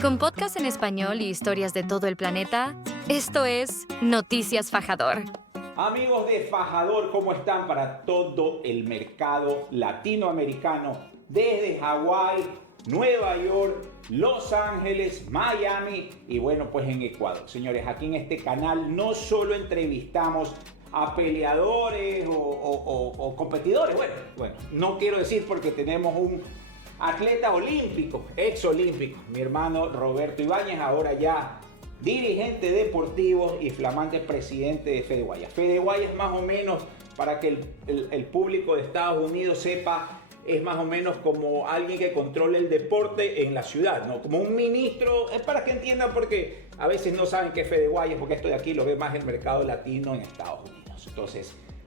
Con podcast en español y historias de todo el planeta, esto es Noticias Fajador. Amigos de Fajador, ¿cómo están? Para todo el mercado latinoamericano, desde Hawái, Nueva York, Los Ángeles, Miami y bueno, pues en Ecuador. Señores, aquí en este canal no solo entrevistamos a peleadores o competidores, bueno, no quiero decir porque tenemos un atleta olímpico, exolímpico, mi hermano Roberto Ibáñez, ahora ya dirigente deportivo y flamante presidente de Fede Guayas. Fede Guayas, más o menos, para que el público de Estados Unidos sepa, es más o menos como alguien que controla el deporte en la ciudad, ¿no? Como un ministro, es para que entiendan, porque a veces no saben qué es Fede Guayas, porque esto de aquí lo ve más el mercado latino en Estados Unidos.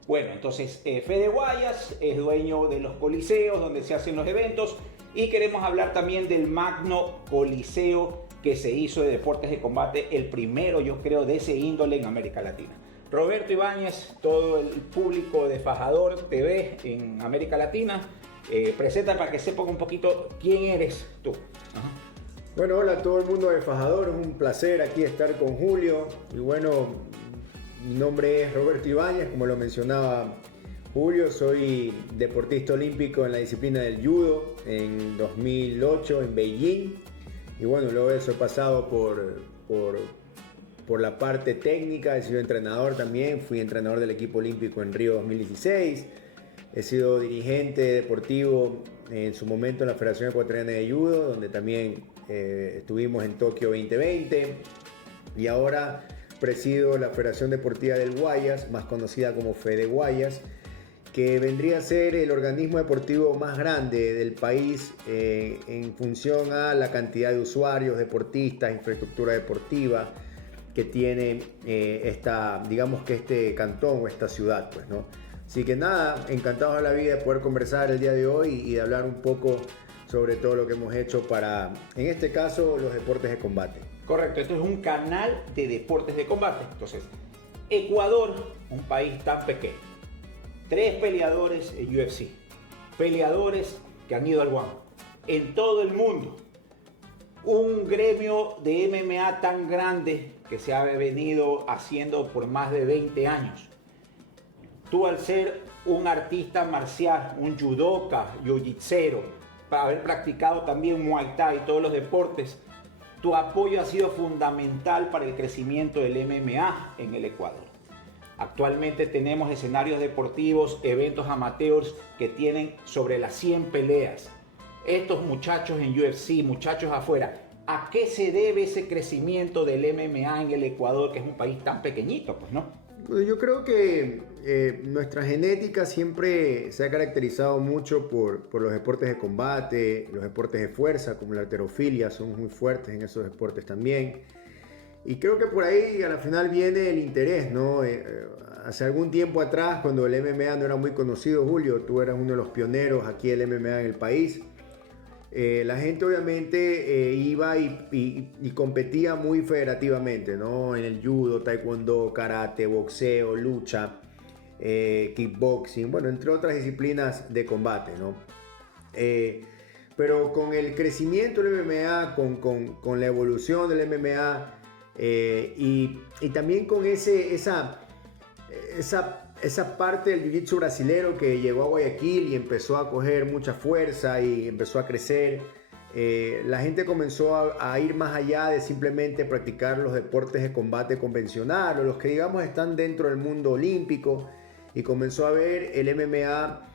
Entonces, Fede Guayas es dueño de los coliseos donde se hacen los eventos y queremos hablar también del Magno Coliseo que se hizo de deportes de combate, el primero, yo creo, de ese índole en América Latina. Roberto Ibáñez, todo el público de Fajador TV en América Latina, presenta para que sepan un poquito quién eres tú. Ajá. Bueno, hola a todo el mundo de Fajador, es un placer aquí estar con Julio. Y bueno, mi nombre es Roberto Ibáñez, como lo mencionaba Julio, soy deportista olímpico en la disciplina del judo en 2008 en Beijing. Y bueno, luego de eso he pasado por la parte técnica, he sido entrenador también, fui entrenador del equipo olímpico en Río 2016. He sido dirigente deportivo en su momento en la Federación Ecuatoriana de Judo, donde también estuvimos en Tokio 2020. Y ahora presido la Federación Deportiva del Guayas, más conocida como Fede Guayas, que vendría a ser el organismo deportivo más grande del país en función a la cantidad de usuarios, deportistas, infraestructura deportiva que tiene este cantón o esta ciudad, pues, ¿no? Así que nada, encantados de la vida de poder conversar el día de hoy y de hablar un poco sobre todo lo que hemos hecho para, en este caso, los deportes de combate. Correcto, esto es un canal de deportes de combate. Entonces, Ecuador, un país tan pequeño, 3 peleadores en UFC, peleadores que han ido al One, en todo el mundo, un gremio de MMA tan grande que se ha venido haciendo por más de 20 años. Tú, al ser un artista marcial, un judoka, jiu-jitsero, para haber practicado también Muay Thai y todos los deportes, tu apoyo ha sido fundamental para el crecimiento del MMA en el Ecuador. Actualmente tenemos escenarios deportivos, eventos amateurs que tienen sobre las 100 peleas. Estos muchachos en UFC, muchachos afuera, ¿a qué se debe ese crecimiento del MMA en el Ecuador, que es un país tan pequeñito, pues, no? Yo creo que nuestra genética siempre se ha caracterizado mucho por los deportes de combate, los deportes de fuerza, como la halterofilia, somos muy fuertes en esos deportes también. Y creo que por ahí a la final viene el interés, ¿no? Hace algún tiempo atrás, cuando el MMA no era muy conocido, Julio, tú eras uno de los pioneros aquí del MMA en el país. La gente obviamente iba y competía muy federativamente, ¿no? En el judo, taekwondo, karate, boxeo, lucha, kickboxing, bueno, entre otras disciplinas de combate, ¿no? Pero con el crecimiento del MMA, con la evolución del MMA y también con esa parte del jiu-jitsu brasilero que llegó a Guayaquil y empezó a coger mucha fuerza y empezó a crecer, la gente comenzó a ir más allá de simplemente practicar los deportes de combate convencional o los que digamos están dentro del mundo olímpico, y comenzó a ver el MMA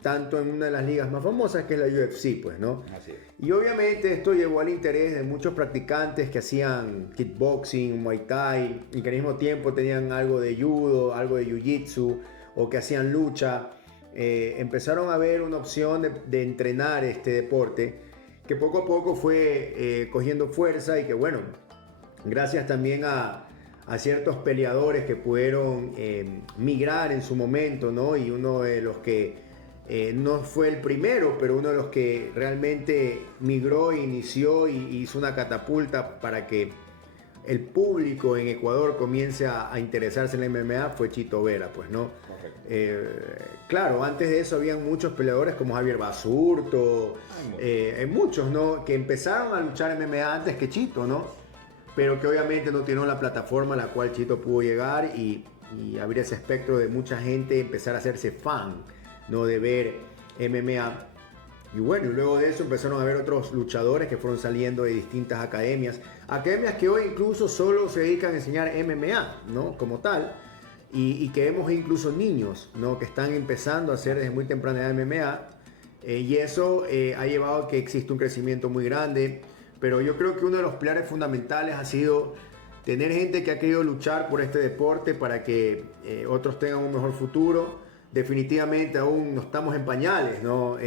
tanto en una de las ligas más famosas, que es la UFC, pues, ¿no? Así es. Y obviamente esto llevó al interés de muchos practicantes que hacían kickboxing, muay thai, y que al mismo tiempo tenían algo de judo, algo de jiu-jitsu, o que hacían lucha. Empezaron a ver una opción de entrenar este deporte, que poco a poco fue cogiendo fuerza, y que bueno, gracias también a ciertos peleadores que pudieron migrar en su momento, ¿no? Y uno de los que no fue el primero, pero uno de los que realmente migró e inició y hizo una catapulta para que el público en Ecuador comience a interesarse en la MMA fue Chito Vera, pues, ¿no? Okay. Correcto. Claro, antes de eso habían muchos peleadores como Javier Basurto, muchos, ¿no? Que empezaron a luchar MMA antes que Chito, ¿no? Pero que obviamente no tienen la plataforma a la cual Chito pudo llegar y abrir ese espectro de mucha gente, empezar a hacerse fan, ¿no? De ver MMA. Y bueno, y luego de eso empezaron a haber otros luchadores que fueron saliendo de distintas academias que hoy incluso solo se dedican a enseñar MMA, ¿no? Como tal, y que vemos incluso niños, ¿no? Que están empezando a hacer desde muy temprana edad MMA, y eso ha llevado a que existe un crecimiento muy grande, pero yo creo que uno de los pilares fundamentales ha sido tener gente que ha querido luchar por este deporte para que otros tengan un mejor futuro. Definitivamente aún no estamos en pañales, ¿no?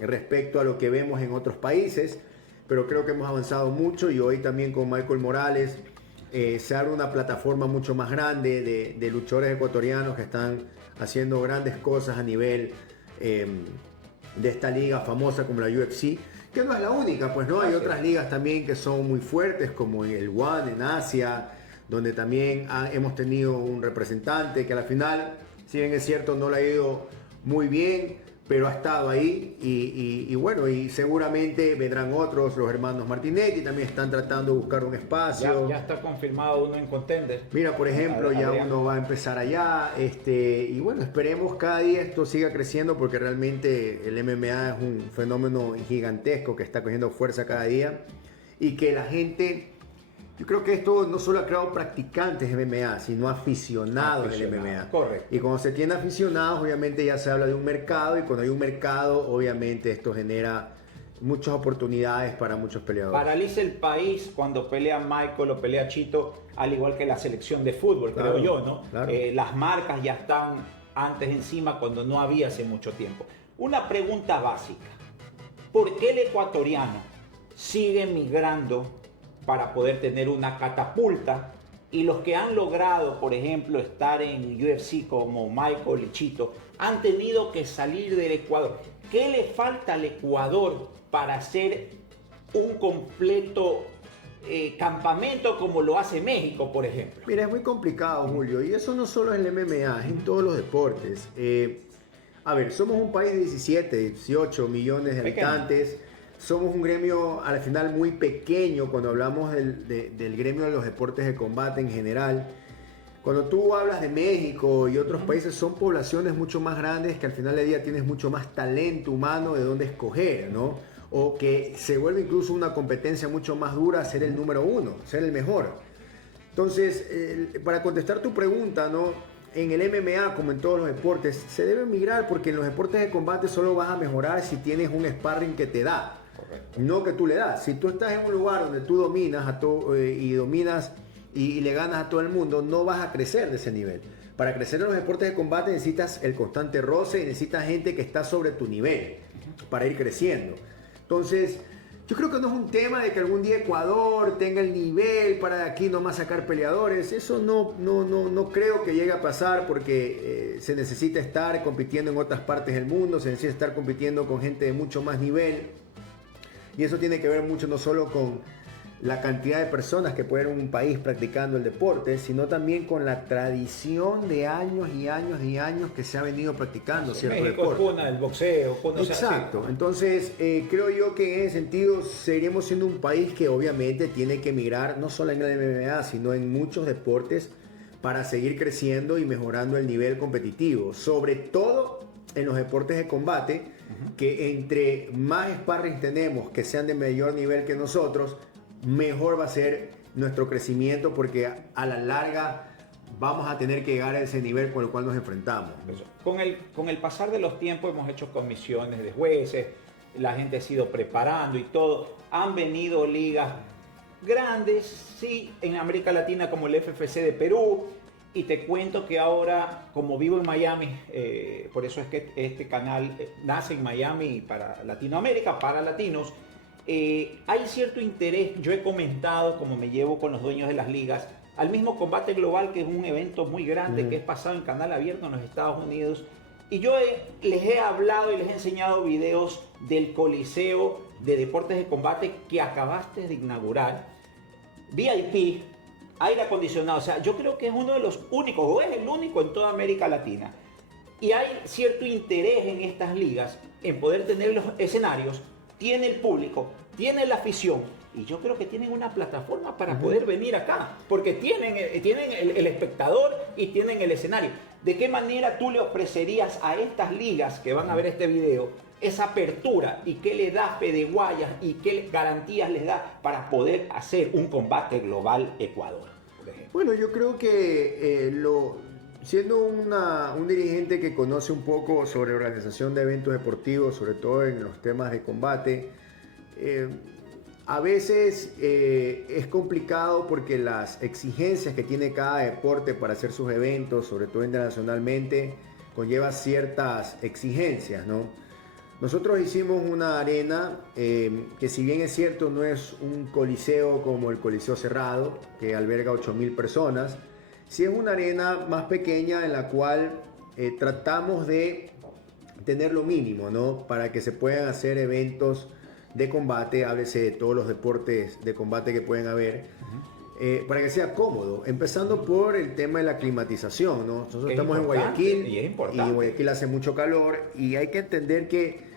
Respecto a lo que vemos en otros países, pero creo que hemos avanzado mucho y hoy también con Michael Morales se abre una plataforma mucho más grande de luchadores ecuatorianos que están haciendo grandes cosas a nivel de esta liga famosa como la UFC, que no es la única, pues no, hay otras ligas también que son muy fuertes como en el One en Asia, donde también hemos tenido un representante que a la final, si bien es cierto, no le ha ido muy bien, pero ha estado ahí y bueno, y seguramente vendrán otros, los hermanos Martinetti también están tratando de buscar un espacio. Ya está confirmado uno en Contender. Mira, por ejemplo, ya uno va a empezar allá, y bueno, esperemos cada día esto siga creciendo porque realmente el MMA es un fenómeno gigantesco que está cogiendo fuerza cada día y que la gente... Yo creo que esto no solo ha creado practicantes de MMA, sino aficionados del MMA. Correcto. Y cuando se tiene aficionados, obviamente ya se habla de un mercado, y cuando hay un mercado, obviamente esto genera muchas oportunidades para muchos peleadores. Paraliza el país cuando pelea Michael o pelea Chito, al igual que la selección de fútbol, claro, creo yo, ¿no? Claro. Las marcas ya están antes encima cuando no había hace mucho tiempo. Una pregunta básica. ¿Por qué el ecuatoriano sigue migrando para poder tener una catapulta? Y los que han logrado, por ejemplo, estar en UFC como Michael y Chito, han tenido que salir del Ecuador. ¿Qué le falta al Ecuador para hacer un completo campamento como lo hace México, por ejemplo? Mira, es muy complicado, Julio, y eso no solo es el MMA, es en todos los deportes. A ver, somos un país de 17, 18 millones de habitantes. Somos un gremio al final muy pequeño cuando hablamos del gremio de los deportes de combate en general. Cuando tú hablas de México y otros países, son poblaciones mucho más grandes que al final del día tienes mucho más talento humano de dónde escoger, ¿no? O que se vuelve incluso una competencia mucho más dura ser el número uno, ser el mejor. Entonces, para contestar tu pregunta, ¿no? En el MMA, como en todos los deportes, se debe migrar porque en los deportes de combate solo vas a mejorar si tienes un sparring que te da. Correcto. No que tú le das. Si tú estás en un lugar donde tú dominas y le ganas a todo el mundo, no vas a crecer de ese nivel. Para crecer en los deportes de combate necesitas el constante roce y necesitas gente que está sobre tu nivel para ir creciendo. Entonces, yo creo que no es un tema de que algún día Ecuador tenga el nivel para de aquí nomás sacar peleadores. Eso no creo que llegue a pasar porque se necesita estar compitiendo en otras partes del mundo, se necesita estar compitiendo con gente de mucho más nivel. Y eso tiene que ver mucho no solo con la cantidad de personas que puede haber en un país practicando el deporte, sino también con la tradición de años y años y años que se ha venido practicando cierto México deporte. Es cuna del boxeo. Exacto. Entonces, creo yo que en ese sentido seguiremos siendo un país que obviamente tiene que migrar no solo en el MMA, sino en muchos deportes para seguir creciendo y mejorando el nivel competitivo. Sobre todo en los deportes de combate, que entre más sparring tenemos que sean de mayor nivel que nosotros, mejor va a ser nuestro crecimiento porque a la larga vamos a tener que llegar a ese nivel con el cual nos enfrentamos. Con el pasar de los tiempos hemos hecho comisiones de jueces, la gente se ha ido preparando y todo. Han venido ligas grandes, sí, en América Latina como el FFC de Perú. Y te cuento que ahora, como vivo en Miami, por eso es que este canal nace en Miami para Latinoamérica, para latinos, hay cierto interés. Yo he comentado, como me llevo con los dueños de las ligas, al mismo Combate Global, que es un evento muy grande, que es pasado en canal abierto en los Estados Unidos. Y yo les he hablado y les he enseñado videos del Coliseo de Deportes de Combate que acabaste de inaugurar. VIP, aire acondicionado. O sea, yo creo que es uno de los únicos, o es el único en toda América Latina. y hay cierto interés en estas ligas en poder tener los escenarios, tiene el público, tiene la afición, y yo creo que tienen una plataforma para poder venir acá, porque tienen el espectador y tienen el escenario. ¿De qué manera tú le ofrecerías a estas ligas que van a ver este video esa apertura y qué le da Fede Guayas y qué garantías les da para poder hacer un combate global Ecuador, por ejemplo? Bueno, yo creo que siendo un dirigente que conoce un poco sobre organización de eventos deportivos, sobre todo en los temas de combate, a veces es complicado porque las exigencias que tiene cada deporte para hacer sus eventos, sobre todo internacionalmente, conlleva ciertas exigencias, ¿no? Nosotros hicimos una arena que, si bien es cierto, no es un coliseo como el Coliseo Cerrado, que alberga 8.000 personas, sí es una arena más pequeña en la cual tratamos de tener lo mínimo, ¿no? Para que se puedan hacer eventos de combate, háblese de todos los deportes de combate que pueden haber, para que sea cómodo, empezando por el tema de la climatización, ¿no? Nosotros estamos en Guayaquil y Guayaquil hace mucho calor, y hay que entender que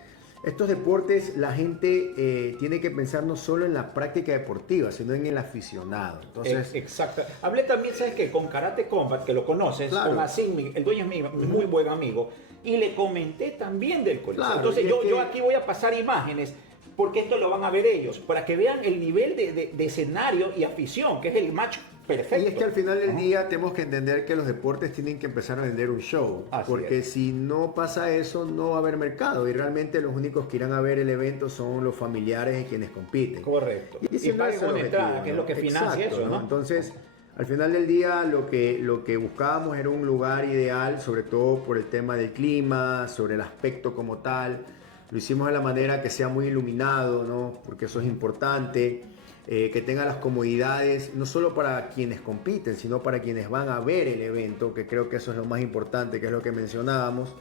estos deportes la gente tiene que pensar no solo en la práctica deportiva, sino en el aficionado. Entonces, exacto. Hablé también, ¿sabes qué? Con Karate Combat, que lo conoces, claro, con Asim, el dueño es mi muy buen amigo, y le comenté también del coliseo. Claro, entonces yo aquí voy a pasar imágenes, porque esto lo van a ver ellos, para que vean el nivel de escenario y afición, que es el match perfecto. Y es que al final del día tenemos que entender que los deportes tienen que empezar a vender un show, porque si no pasa eso no va a haber mercado, y realmente los únicos que irán a ver el evento son los familiares de quienes compiten. Correcto. Y paguen una entrada, que es lo que financia eso, ¿no? Entonces, al final del día lo que buscábamos era un lugar ideal, sobre todo por el tema del clima, sobre el aspecto como tal. Lo hicimos de la manera que sea muy iluminado, ¿no? Porque eso es importante. Que tenga las comodidades, no solo para quienes compiten, sino para quienes van a ver el evento, que creo que eso es lo más importante, que es lo que mencionábamos.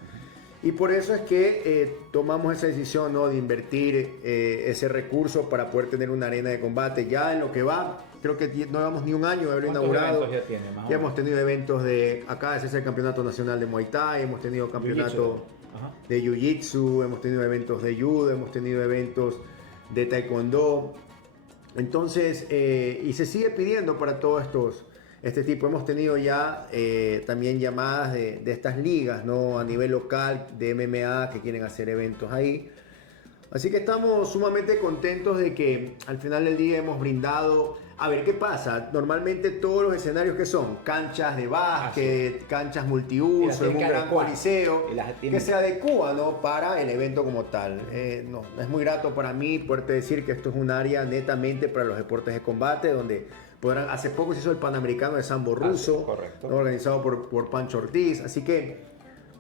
Y por eso es que tomamos esa decisión, ¿no? De invertir ese recurso para poder tener una arena de combate. Ya en lo que va, creo que no llevamos ni un año de haberlo inaugurado. Ya hemos tenido eventos acá es el Campeonato Nacional de Muay Thai, hemos tenido campeonato de Jiu-Jitsu, hemos tenido eventos de Judo, hemos tenido eventos de Taekwondo. Entonces, y se sigue pidiendo para todos este tipo. Hemos tenido ya también llamadas de estas ligas, ¿no? A nivel local de MMA, que quieren hacer eventos ahí. Así que estamos sumamente contentos de que al final del día hemos brindado. A ver, ¿qué pasa? Normalmente todos los escenarios que son canchas de básquet, canchas multiuso, en un gran coliseo, que se adecúan, ¿no? Para el evento como tal. No, es muy grato para mí poderte decir que esto es un área netamente para los deportes de combate, donde hace poco se hizo el Panamericano de Sambo Ruso, ¿no? Organizado por Pancho Ortiz. Así que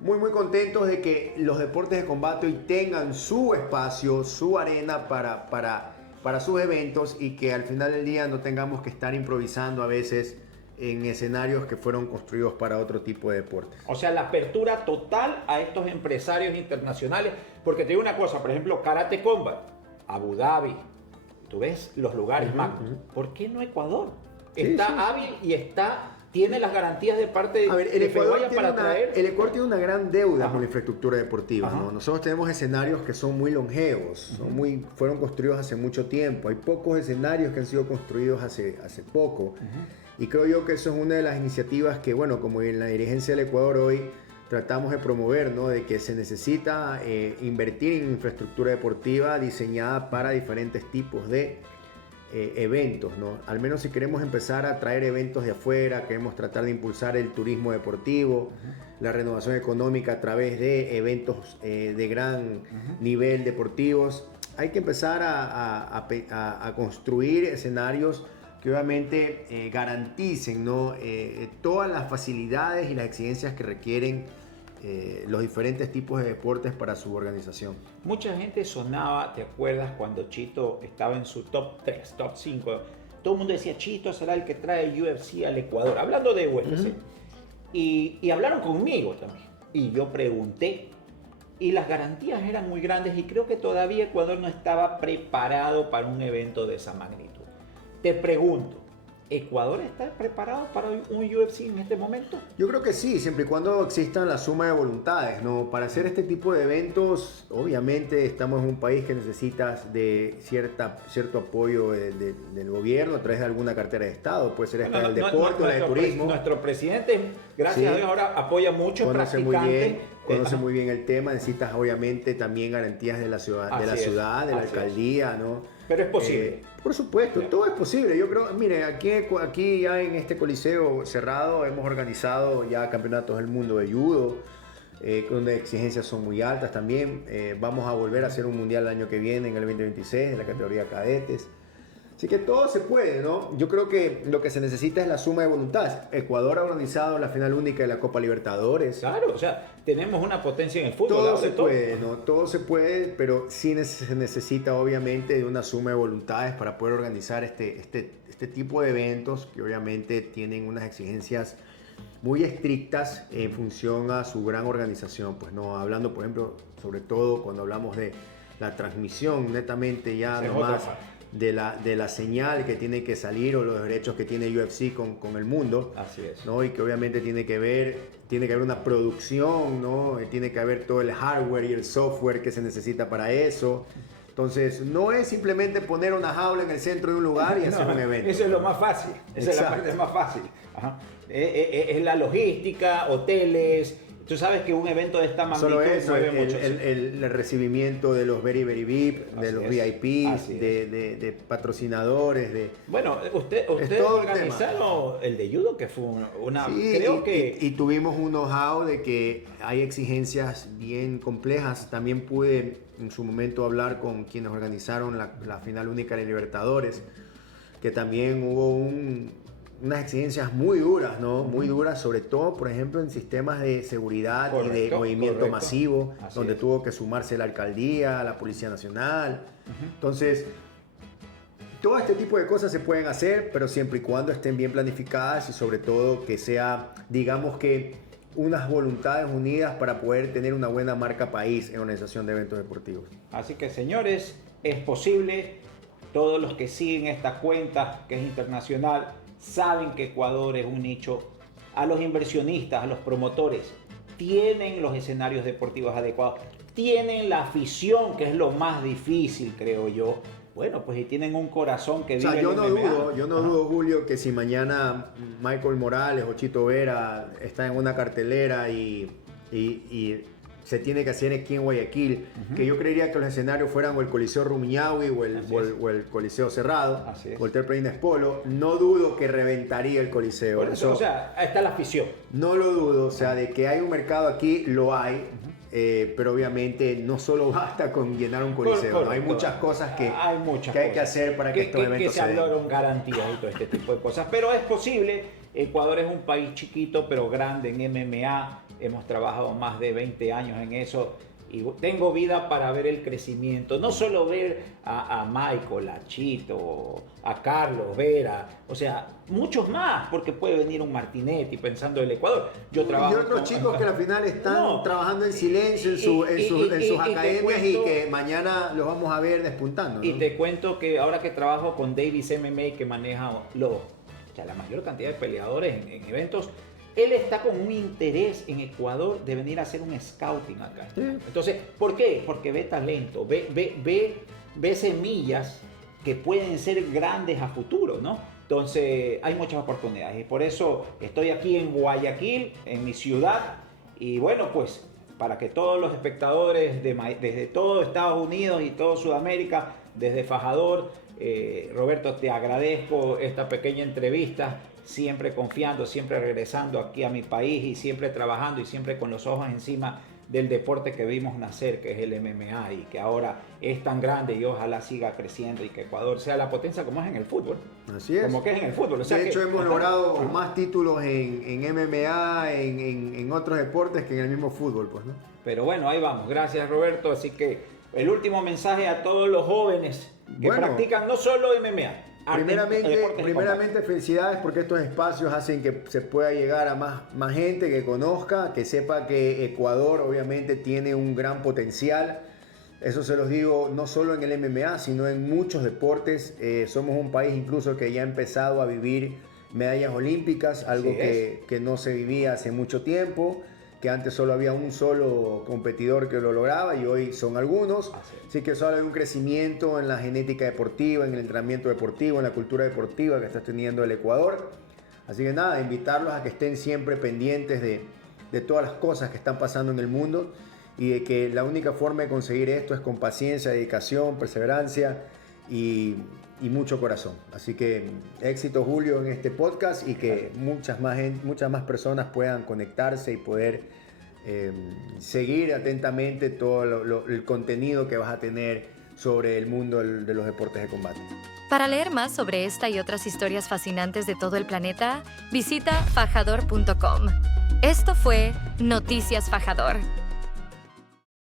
muy contentos de que los deportes de combate hoy tengan su espacio, su arena para sus eventos, y que al final del día no tengamos que estar improvisando a veces en escenarios que fueron construidos para otro tipo de deportes. O sea, la apertura total a estos empresarios internacionales, porque te digo una cosa, por ejemplo, Karate Combat, Abu Dhabi, tú ves los lugares magnos. ¿Por qué no Ecuador? Está hábil y tiene las garantías de parte de el Ecuador para traer. El Ecuador tiene una gran deuda con la infraestructura deportiva, ¿no? Nosotros tenemos escenarios que son muy longevos, fueron construidos hace mucho tiempo. Hay pocos escenarios que han sido construidos hace poco. Y creo yo que eso es una de las iniciativas que, bueno, como en la dirigencia del Ecuador hoy tratamos de promover, ¿no? De que se necesita invertir en infraestructura deportiva diseñada para diferentes tipos de eventos, ¿no? Al menos si queremos empezar a traer eventos de afuera, queremos tratar de impulsar el turismo deportivo, la renovación económica a través de eventos de gran nivel deportivos, hay que empezar a construir escenarios que obviamente garanticen, ¿no? Todas las facilidades y las exigencias que requieren los diferentes tipos de deportes para su organización. Mucha gente sonaba, ¿te acuerdas cuando Chito estaba en su top 3, top 5? Todo el mundo decía, Chito será el que trae UFC al Ecuador, hablando de UFC. Y hablaron conmigo también. Y yo pregunté, y las garantías eran muy grandes, y creo que todavía Ecuador no estaba preparado para un evento de esa magnitud. Te pregunto, ¿Ecuador está preparado para un UFC en este momento? Yo creo que sí, siempre y cuando existan la suma de voluntades, ¿no? Para hacer este tipo de eventos, obviamente estamos en un país que necesita de cierto apoyo del gobierno a través de alguna cartera de Estado, puede ser esta del deporte o la de turismo. Nuestro presidente, gracias a Dios, ahora apoya mucho practicantes. Conoce muy bien el tema, necesitas obviamente también garantías de la ciudad, de la alcaldía, ¿no? Pero es posible. Por supuesto, todo es posible. Yo creo, mire, aquí ya en este coliseo cerrado hemos organizado ya campeonatos del mundo de judo, donde exigencias son muy altas también. Vamos a volver a hacer un mundial el año que viene, en el 2026, en la categoría cadetes. Así que todo se puede, ¿no? Yo creo que lo que se necesita es la suma de voluntades. Ecuador ha organizado la final única de la Copa Libertadores. Claro, o sea, tenemos una potencia en el fútbol. Todo se puede, ¿no? Todo se puede, pero sí se necesita obviamente de una suma de voluntades para poder organizar este tipo de eventos que obviamente tienen unas exigencias muy estrictas en función a su gran organización. Pues no, hablando por ejemplo, sobre todo cuando hablamos de la transmisión netamente ya nomás de la señal que tiene que salir o los derechos que tiene UFC con el mundo. Así es. ¿No? Y que obviamente tiene que haber una producción, ¿no? Tiene que haber todo el hardware y el software que se necesita para eso. Entonces, no es simplemente poner una jaula en el centro de un lugar y hacer un evento. Eso es lo más fácil. Esa es la parte más fácil. Ajá. Es la logística, hoteles. Tú sabes que un evento de esta magnitud solo eso, mueve mucho. El recibimiento de los very VIP, de los VIPs, de patrocinadores. Bueno, usted organizaron el de judo, que fue una... Sí, creo que... y tuvimos un know-how de que hay exigencias bien complejas. También pude en su momento hablar con quienes organizaron la final única de Libertadores, que también hubo unas exigencias muy duras, ¿no? Muy duras, sobre todo, por ejemplo, en sistemas de seguridad y de movimiento masivo, donde tuvo que sumarse la alcaldía, la Policía Nacional. Entonces, todo este tipo de cosas se pueden hacer, pero siempre y cuando estén bien planificadas y sobre todo que sea, digamos que, unas voluntades unidas para poder tener una buena marca país en organización de eventos deportivos. Así que, señores, es posible. Todos los que siguen esta cuenta, que es internacional, saben que Ecuador es un nicho. A los inversionistas, a los promotores, tienen los escenarios deportivos adecuados, tienen la afición, que es lo más difícil, creo yo. Bueno, pues y tienen un corazón que vive yo no dudo, Julio, que si mañana Michael Morales o Chito Vera está en una cartelera y se tiene que hacer aquí en Guayaquil, que yo creería que los escenarios fueran o el Coliseo Rumiñahui o el Coliseo Cerrado, o el Terpelines Polo, no dudo que reventaría el Coliseo. Eso, o sea, ahí está la afición. No lo dudo, o sea, de que hay un mercado aquí, lo hay. Pero obviamente no solo basta con llenar un coliseo, ¿no? Hay muchas cosas que hay que hacer para que estos eventos se logren garantías y todo este tipo de cosas. Pero es posible. Ecuador es un país chiquito pero grande en MMA. Hemos trabajado más de 20 años en eso y tengo vida para ver el crecimiento. No solo ver a Michael, a Chito, a Carlos Vera, o sea, muchos más, porque puede venir un Martinetti pensando en el Ecuador. Y otros chicos que al final están trabajando en silencio en sus academias y que mañana los vamos a ver despuntando, ¿no? Y te cuento que ahora que trabajo con Davis MMA, que maneja la mayor cantidad de peleadores en eventos, él está con un interés en Ecuador de venir a hacer un scouting acá. Sí. Entonces, ¿por qué? Porque ve talento, ve semillas que pueden ser grandes a futuro, ¿no? Entonces, hay muchas oportunidades y por eso estoy aquí en Guayaquil, en mi ciudad, y bueno, pues, para que todos los espectadores desde todo Estados Unidos y todo Sudamérica, desde Fajador, Roberto, te agradezco esta pequeña entrevista, siempre confiando, siempre regresando aquí a mi país y siempre trabajando y siempre con los ojos encima del deporte que vimos nacer, que es el MMA y que ahora es tan grande y ojalá siga creciendo y que Ecuador sea la potencia como es en el fútbol. Así es. Como que es en el fútbol. O sea, de hecho, hemos logrado más títulos en MMA, en otros deportes que en el mismo fútbol, pues, ¿no? Pero bueno, ahí vamos. Gracias, Roberto. Así que el último mensaje a todos los jóvenes que practican no solo MMA. Primeramente, felicidades porque estos espacios hacen que se pueda llegar a más gente que conozca, que sepa que Ecuador obviamente tiene un gran potencial Eso se los digo no solo en el MMA, sino en muchos deportes. Somos un país incluso que ya ha empezado a vivir medallas olímpicas, algo que no se vivía hace mucho tiempo, que antes solo había un solo competidor que lo lograba y hoy son algunos. Así que eso habla de un crecimiento en la genética deportiva, en el entrenamiento deportivo, en la cultura deportiva que está teniendo el Ecuador. Así que nada, invitarlos a que estén siempre pendientes de todas las cosas que están pasando en el mundo y de que la única forma de conseguir esto es con paciencia, dedicación, perseverancia y mucho corazón. Así que éxito, Julio, en este podcast y que muchas más personas puedan conectarse y poder seguir atentamente todo el contenido que vas a tener sobre el mundo de los deportes de combate. Para leer más sobre esta y otras historias fascinantes de todo el planeta, visita fajador.com. Esto fue Noticias Fajador.